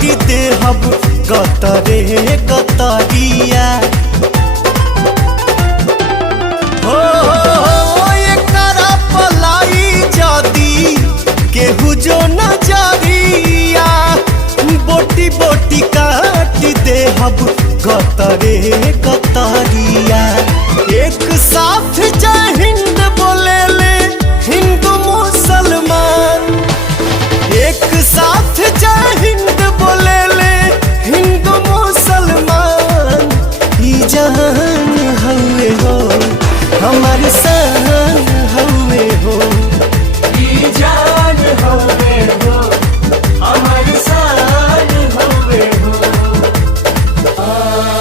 काटी दे हब गतरे गतरिया। हो एकरा पलाई जदी केहू जो नजरिया, बोटी बोटी काटी दे हब गतरे गतरिया। एक साल